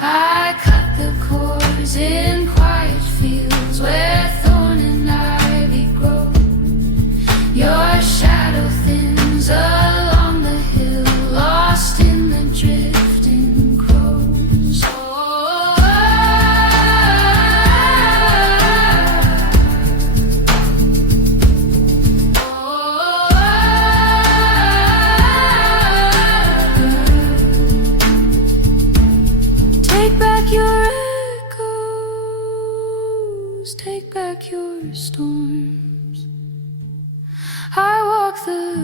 I cut the cords in quiet fields where thorn and ivy grow. Your shadow thins along the hill, lost in the drifting crows. Take back your echoes, take back your storms. I walk the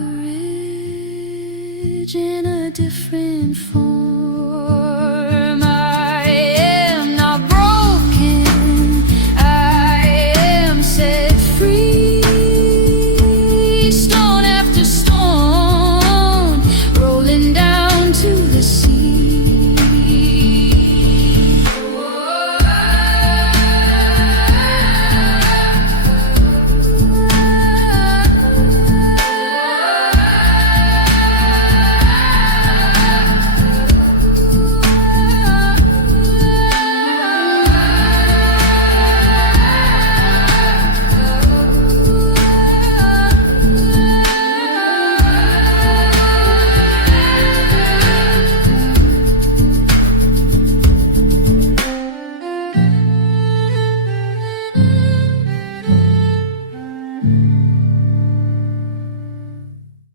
ridge in a different form.